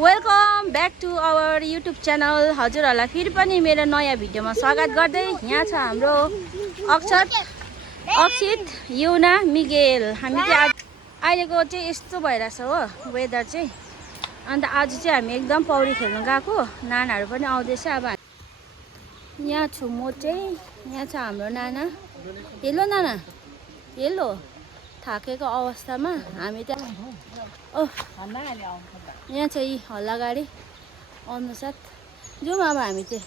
Welcome back to our YouTube channel. हजुरहरूलाई फेरि पनि मेरो नयाँ भिडियोमा स्वागत गर्दै यहाँ छ हाम्रो अक्षित, युना, मिगेल। हामी चाहिँ अहिलेको चाहिँ यस्तो भइरहेछ हो वेदर चाहिँ। अन्त आज चाहिँ हामी एकदम पौडी खेल्न गएको, नानाहरू पनि आउँदैछ। अब यहाँ छु म चाहिँ, यहाँ छ हाम्रो नाना। हेलो नाना, हेलो। थाकेको अवस्थामा हामी त्यहाँ यहाँ चाहिँ हल्ला गाडी अनुसार जाउँ। अब हामी चाहिँ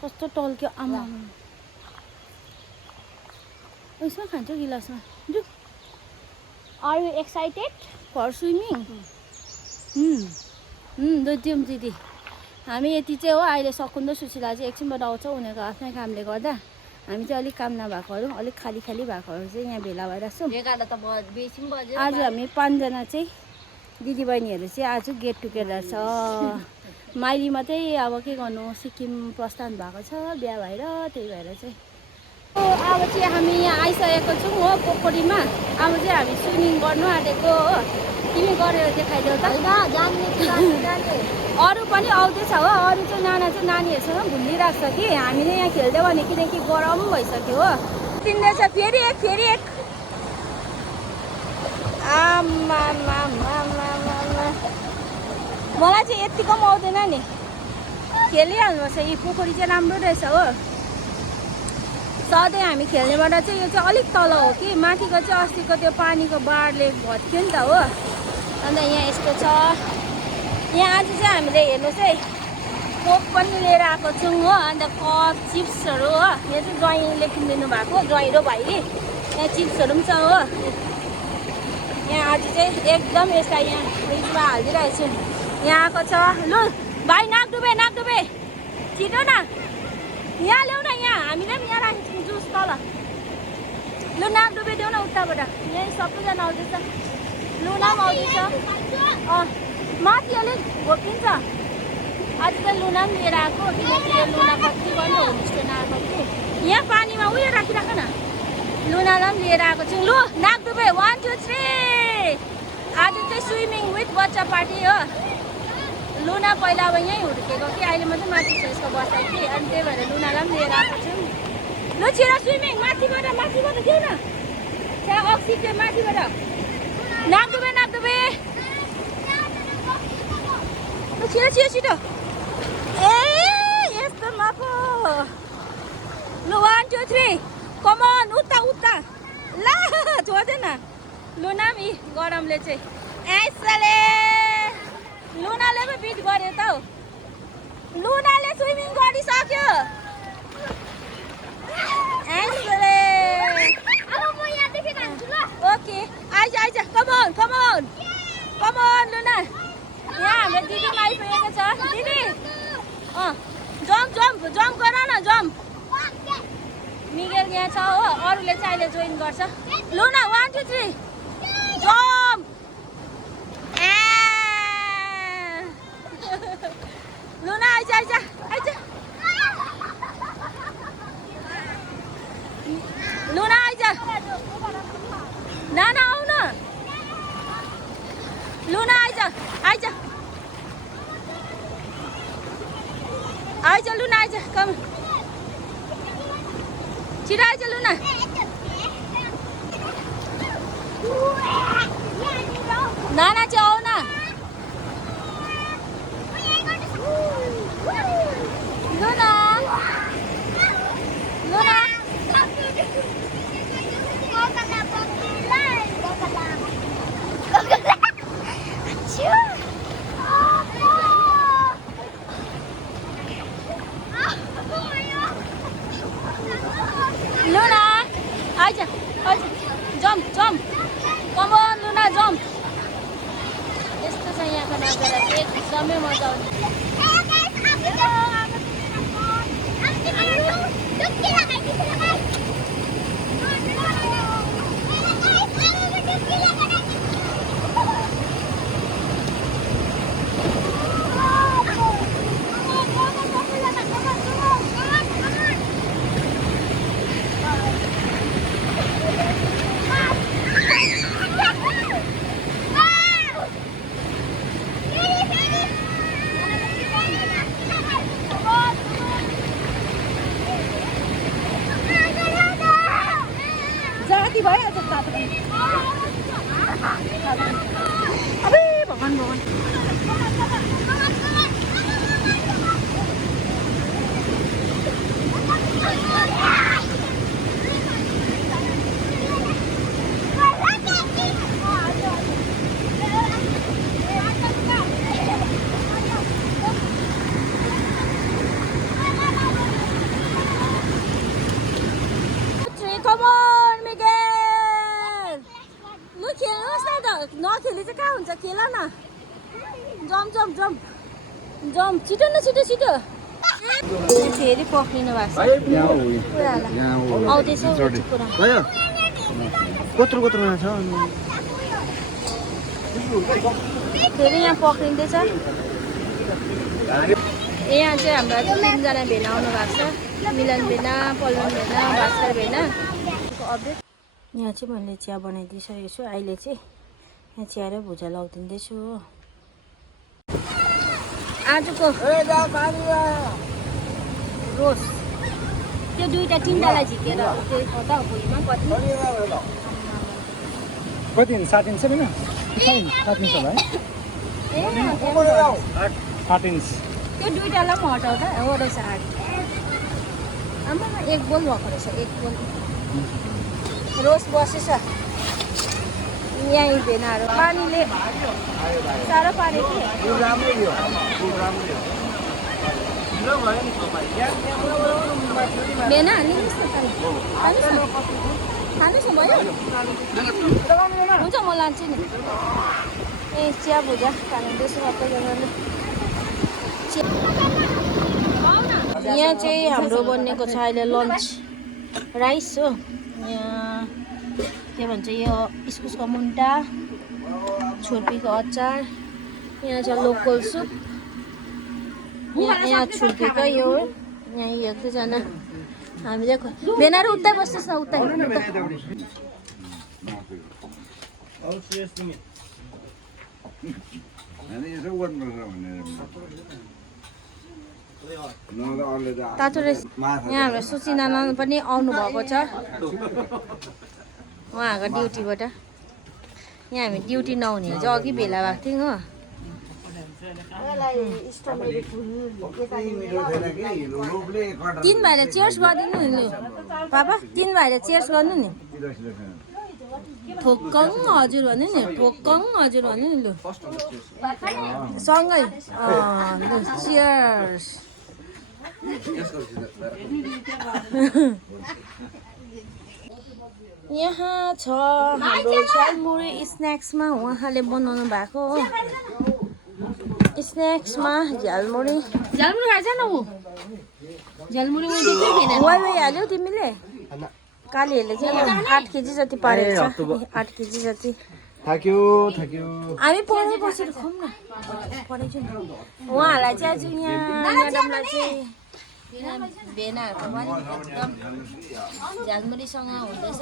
कस्तो टल्क्यो आमा, यसमा खान्छौँ गिलासमा। जाउँ। Are you excited for swimming? जाउँ दिदी। हामी यति चाहिँ हो। अहिले सकुन्द सुशीला चाहिँ एकछिनबाट आउँछ, उनीहरूको आफ्नै कामले गर्दा। हामी चाहिँ अलिक काम नभएकोहरू, अलिक खाली भएकोहरू चाहिँ यहाँ भेला भइरहेको छौँ। आज हामी 5 जना चाहिँ दिदीबहिनीहरू चाहिँ आज गेट टुगेदर छ। माइली मात्रै अब के गर्नु, सिक्किम प्रस्थान भएको छ बिहा भएर, त्यही भएर चाहिँ अब चाहिँ हामी यहाँ आइसकेको छौँ हो पोखरीमा। अब चाहिँ हामी स्विमिङ गर्नु आँटेको हो। तिमी गरेर देखाइदेऊ त। अरू पनि आउँदैछ हो। अरू चाहिँ नाना चाहिँ नानीहरूसँग भुलिरहेको छ कि हामीले यहाँ खेल्दै भने, किनकि गरम भइसक्यो हो। तिनीहरू छ फेरि एक मलाई चाहिँ यतिको पनि आउँदैन नि, खेलिहाल्नुपर्छ। यी पोखरी चाहिँ राम्रो रहेछ हो। सधैँ हामी खेल्नेबाट चाहिँ यो चाहिँ अलिक तल हो कि, माथिको चाहिँ अस्तिको त्यो पानीको बाढले भत्क्यो नि त हो। अन्त यहाँ यस्तो छ। यहाँ आज चाहिँ हामीले हेर्नुहोस् है, कोक पनि लिएर आएको छौँ हो। अन्त कप चिप्सहरू हो। यो चाहिँ ज्वाइँले किनिदिनु भएको, ज्वाइँ र भाइले। यहाँ चिप्सहरू पनि छ हो। यहाँ आज चाहिँ एकदम यसलाई यहाँ फ्रिजमा हालिदिइरहेको छु। यहाँ आएको छ। लु भाइ, नाक डुबे छिटो न, यहाँ ल्याउ न। यहाँ हामीले पनि यहाँ राखेको छौँ जुस तल। लु नाक डुबे देऊ न उताबाट। यहीँ सबैजना आउँदैछ। लुना पनि आउँदैछ। माथि अलिक घोकिन्छ। आज चाहिँ लुना पनि लिएर आएको, किनकि यो लुना कति गर्नु होमस्टेमा आएको कि। यहाँ पानीमा उयो राखिराख न। लुनालाई पनि लिएर आएको छु। लु नाक डुबे 1 2 3। आज चाहिँ स्विमिङ विथ बच्चा पार्टी हो। लुना पहिला अब यहीँ हुर्केको कि, अहिले मात्रै माथि छ यसको बसाइ कि, अनि त्यही भएर लुनालाई पनि लिएर आएको छु। लु छिटो स्विमिङ, माथिबाट देऊ न। त्यहाँ अक्सिजन चाहिँ माथिबाट। नाक डुबे। लु छिटो। ए यस्तो नपो। लु 1 2 3 कमन, उता ला छोड्दैन। लुना पनि गरमले चाहिँ यसले लुनाले पो बिट गर्यो त हौ। लुनाले स्विमिङ गरिसक्यो यसले। ओके आइज कमन लुना। यहाँ हाम्रो दिदी पनि आइपुगेको छ। दिदी जम्प गर न, जम्प। मिगेल यहाँ छ हो। अरूले चाहिँ अहिले जोइन गर्छ। Luna 1 2 3 jump. लुना आइज। लुना आइज। नाना आऊ न। लुना आइज लुना आइज। कम छिटो आइज लुना। नाना चाहिँ आऊ न। Luna eyes jump. Come on Luna jump. यस्तो छ यहाँको नजारा चाहिँ एकदमै मजा आउने। भइहाल्छ तातो पनि अबे भगवान भगवान नखेली चाहिँ कहाँ हुन्छ खेल न जम्प जम्प जम्प जम्प छिटो न छिटो छिटो फेरि पक्रिनु भएको छ आउँदैछ कत्रो छ फेरि यहाँ पक्रिँदैछ यहाँ चाहिँ हाम्रो तिनजना भेना आउनु भएको छ मिलन भेना पल्लन भेना भास्कर भेना अपडेट यहाँ चाहिँ मैले चिया बनाइदिइसकेको छु अहिले चाहिँ यहाँ चिया र भुजा लगाइदिँदैछु हो आजको रोस त्यो दुईटा तिनटालाई झिकेर त्यो कता हो भुइँमा कति 7 इन्च छैन 7 इन्च होला है 8 इन्च त्यो दुईटालाई पनि हटाउँदा हो रहेछ 8 आमा एक बोल भएको रहेछ एक बोल रोस बसेछ यहीँ भेनाहरू पानीले साह्रो पारेको भेना हालिदिनुहोस् न खानुहोस् न भयो हुन्छ म लान्छु नि ए चिया भुजा खानुहुँदैछु सबैजनाले यहाँ चाहिँ हाम्रो बनिएको छ अहिले लन्च राइस हो यहाँ के भन्छ यो इस्कुसको मुन्टा छुर्पीको अचार यहाँ छ लोकल सुप यहाँ छुर्पीकै यो यहाँ एक दुईजना हामीले भेनाहरू उतै बस्नुहोस् न उतै तातो यहाँ हाम्रो सुचिना पनि आउनु भएको छ उहाँहरूको ड्युटीबाट यहाँ हामी ड्युटी नहुने चाहिँ अघि भेला भएको थियौँ हो तिन भएर चेयर्स गरिदिनु नि लु पापा तिन भएर चेयर्स गर्नु नि ठोक्कङ हजुर भन्नु नि ठोक्कङ हजुर भन्नु नि लु सँगै लु चेयर्स यहाँ छ हाम्रो झालमुरी स्न्याक्समा उहाँले बनाउनु भएको हो स्न्याक्समा झालमुरी खान्छ न ऊ झालमुरी हाल्यौ तिमीले कालीहरूले चाहिँ 8 केजी जति पारेको छ 8 केजी जति हामी पढाइ बसेर खाउँ न पढाइछु नि उहाँहरूलाई चाहिँ आज यहाँ म्याडमलाई चाहिँ भेनाहरूको पनि एकदम झालमुरीसँग हुँदैछ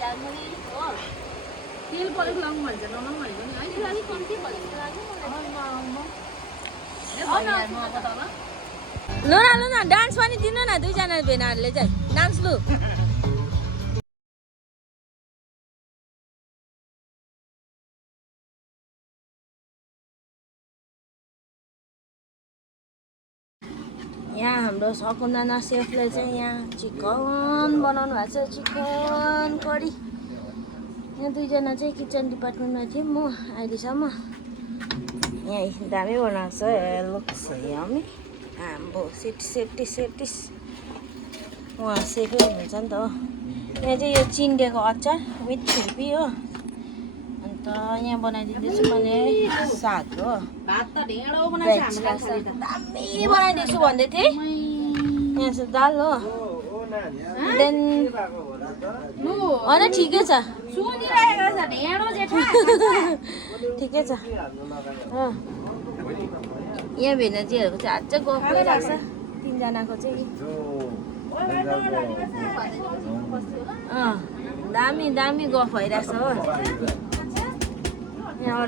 झालमुरी हो तेल परेको लाउनु भन्छ नलाउनु भनेको नि है अलिक कम्ती भएको लाग्यो ल न डान्स पनि दिनु न दुईजना भेनाहरूले चाहिँ डान्स लु यहाँ हाम्रो सकुन्दना सेफले चाहिँ यहाँ चिकन बनाउनु भएको छ चिकन करी यहाँ दुईजना चाहिँ किचन डिपार्टमेन्टमा थियौँ म अहिलेसम्म यहाँ दामी बनाएको छ लुक्स यम्मी आम्बो सेफ्टिस उहाँ सेफै हुनुहुन्छ नि त हो यहाँ चाहिँ यो चिन्डेको अचार विथ छुर्पी हो अन्त यहाँ बनाइदिँदैछु मैले साग हो दामी बनाइदिन्छु भन्दै थिएँ यहाँ चाहिँ दाल हो देन होइन ठिकै छ ठिकै छ यहाँ भेनाजीहरूको चाहिँ अझ गफ भइरहेको छ तिनजनाको चाहिँ दामी गफ भइरहेको छ हो यहाँ